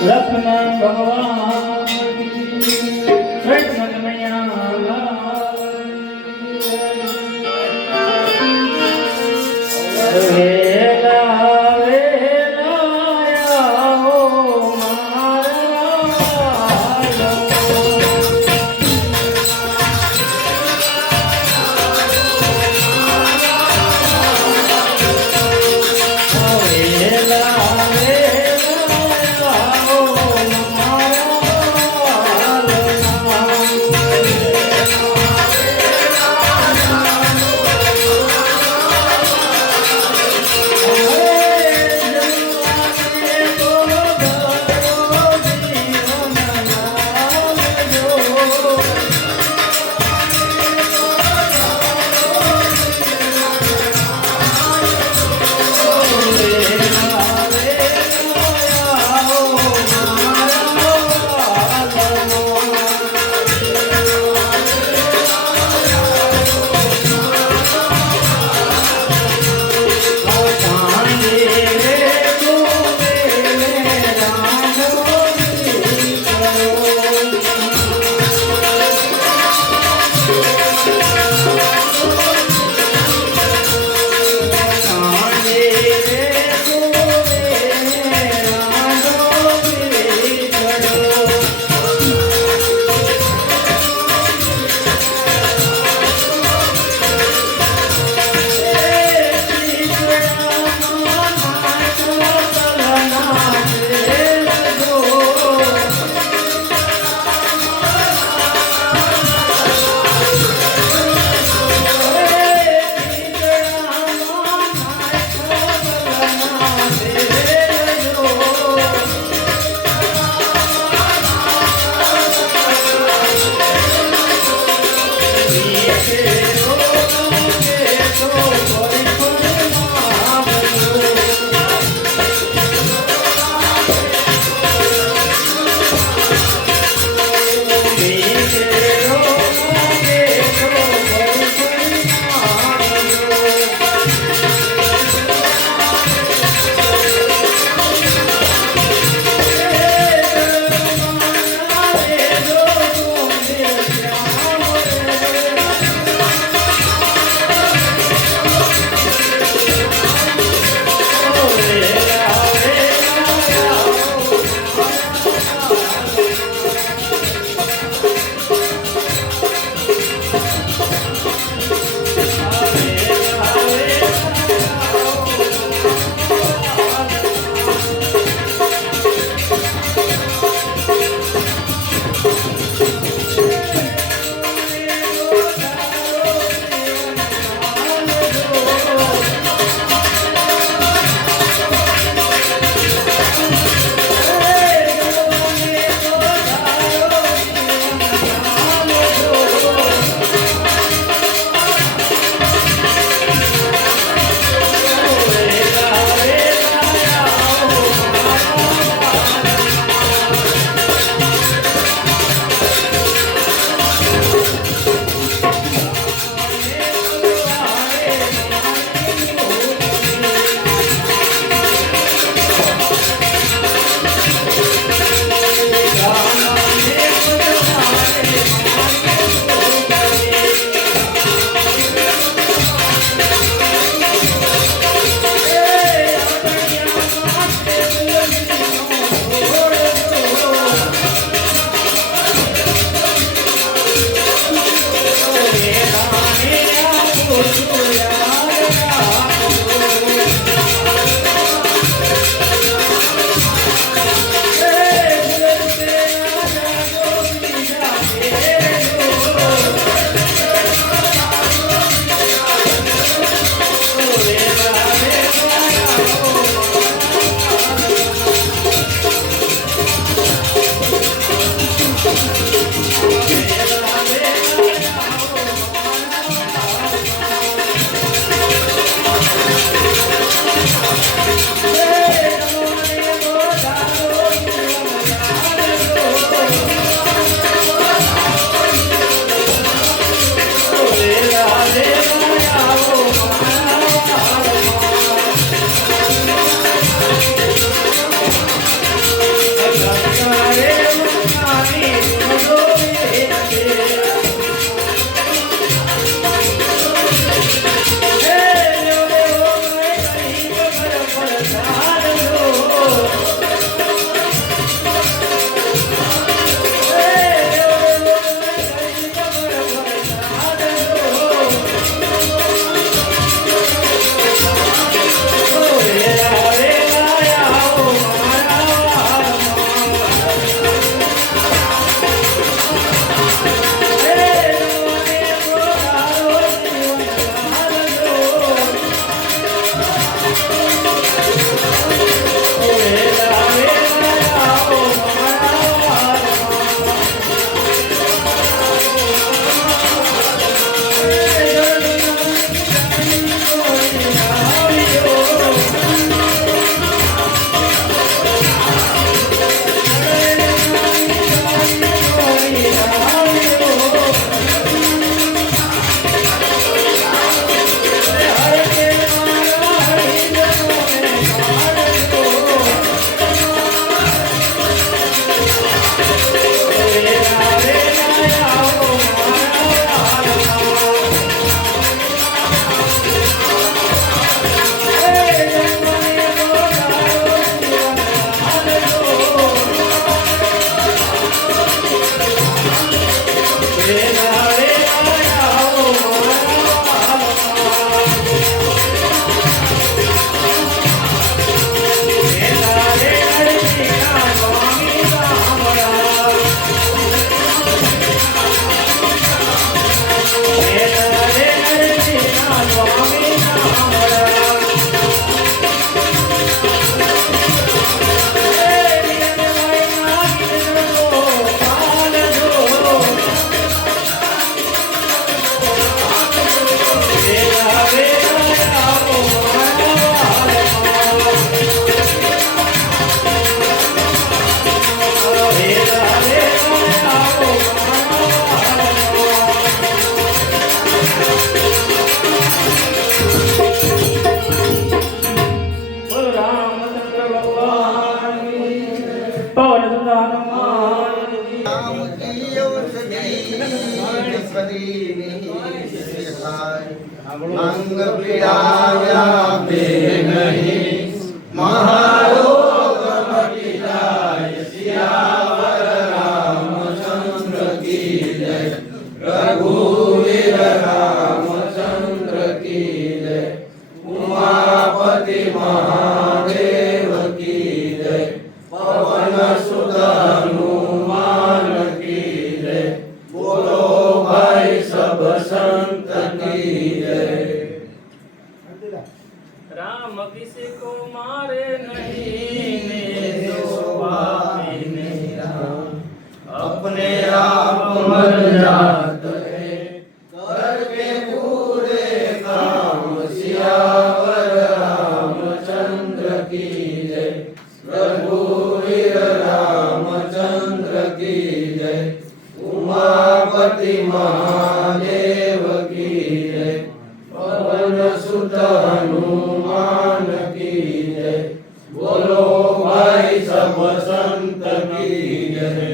લક્ષ્મણ ભગવાન કૃષ્ણ મૈયા વેલા વેલા આવો અંગ પીડા વ્યાપે નહીં, મહારોગ મટી જાય, સિયાવર રામચંદ્ર કી જય, રઘુવીર રામચંદ્ર કી જય, ઉમાપતિ મહાદેવ કી જય, પવન સુત હનુમાન કી જય, બોલો ભાઈ સબ સંત કી જય। राम किसी को मारे नहीं ने शोभा नहीं राम, अपने आप मर जात है, करके पूरे काम, सियावर रामचंद्र की जय, रघुवीर रामचंद्र की जय, उमापति महादेव की जय, पवन सुत हनुमान की जय, बोलो भाई सब संत की जय।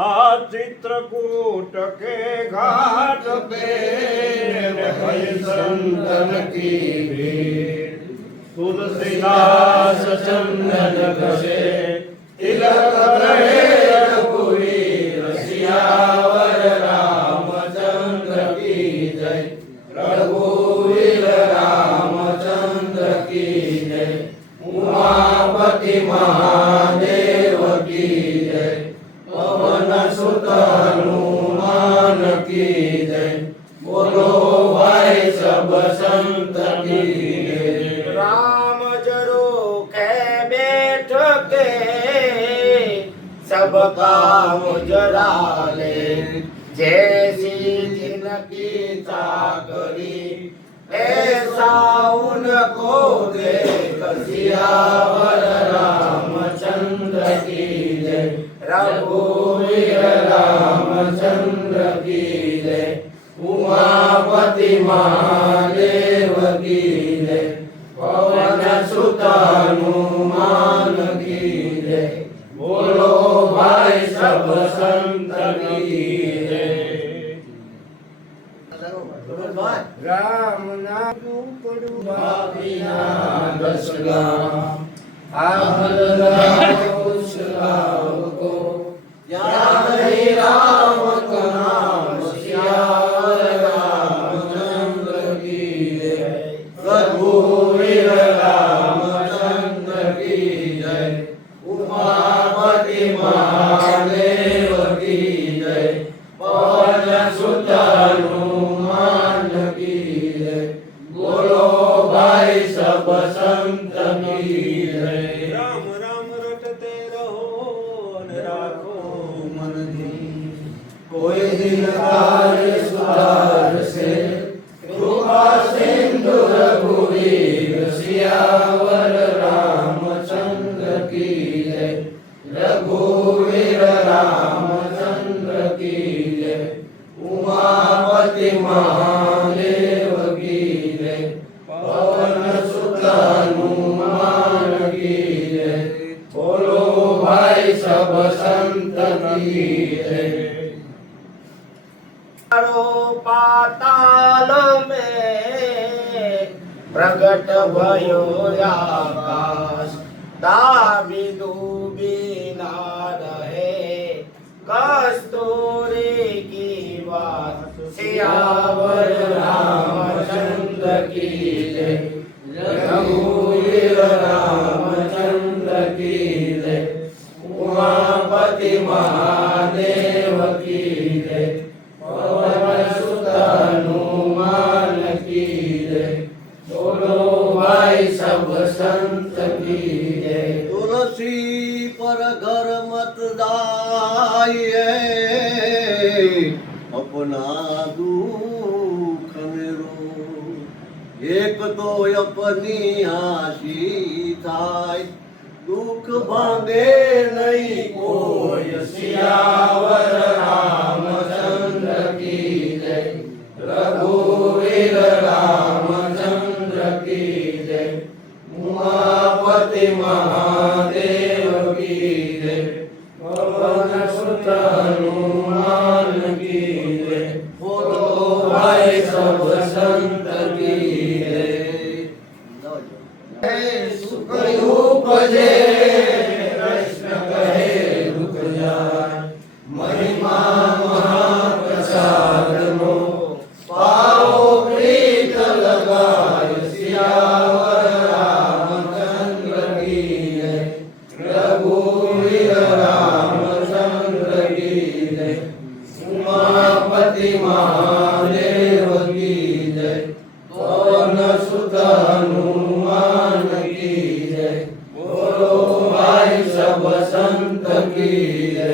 आ चित्रकूट के घाट पे भय संतन की भीड़, तुलसीदास चंदन घसे, तिलक रहे रघुवीर, सियावर रामचंद्र की जय, रघुवीर रामचंद्र की जय, उमापति महादेव की जय, पवन सुत हनुमान की जय, बोलो भाई सब संत की जय। राम जरो के बैठ के सब काम जरा ले, जैसी जिनकी चाकरी ऐसा उनको देख, सियावर रामचंद्र की जय, रघुवीर रामचंद्र की जय, उमापति महादेव की जय, पवन सुत हनुमान की जय, बोलो भाई सब संत की जय। राम नाम पड़ू पापिया दस गाम, आहल उस गाँव को, याद नहीं राम का नाम, सियावर रामचंद्र की जय, रघुवीर रामचंद्र की जय, उमापति महादेव की जय, पवन सुत हनुमान की जय, बोलो भाई सब संत की जय। राम राम रटते रहो न राखो मन धी, कोई दिन कार्य सुधार से, कृपा सिंधु रघुवीर, सियावर रामचंद्र की जय, रघुवीर रामचंद्र की जय, उमापति महादेव की जय, पवन सुत हनुमान की जय, बोलो भाई सब संत की जय। पाताल में प्रगट भयो आकाश, दाबी दूबी ना रहे, कस्तूरी की बात, सियावर रामचंद्र की जय, रघुवीर रामचंद्र की जय, उमापति महादेव की जय, पवन सुत हनुमान की जय, बोलो भाई सब संत की जय। तुलसी पर घर मत जाइए, अपना दुख मेरो, एक तो अपनी हासी थाय, दुख भांगे नहीं कोई, सियावर रामचंद्र की जय, रघुवीर रामचंद्र की जय, उमापति महादेव की जय, पवन सुत हनुमान की जय, बोलो भाई सब संत આવજે કૃષ્ણ કહે રૂક જાય મહિમા મહાપ્રસાદનો પાવો પ્રીત લગાય સિયાવર રામચંદ્ર કી જય રઘુવીર રામચંદ્ર કી જય ઉમાપતિ મહાદેવ કી જય પવન સુત હનુમાન કી જય બોલો ભાઈ સબ સંત કી જય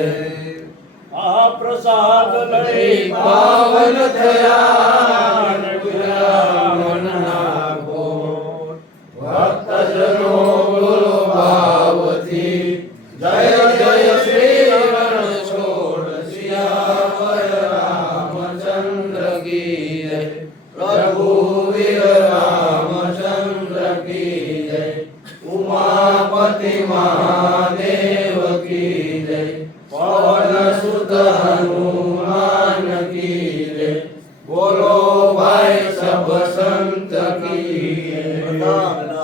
આ પ્રસાદ લઈ પાવન થયા મનના કોટ ભક્તજનો બોલો ભાવથી જય જય શ્રી રણછોડ સિયાવર રામચંદ્ર કી જય રઘુવીર રામચંદ્ર કી જય ઉમાપતિ મહાદેવ કી જય પવન સુત હનુમાન કી જય બોલો ભાઈ સબ સંત કી જય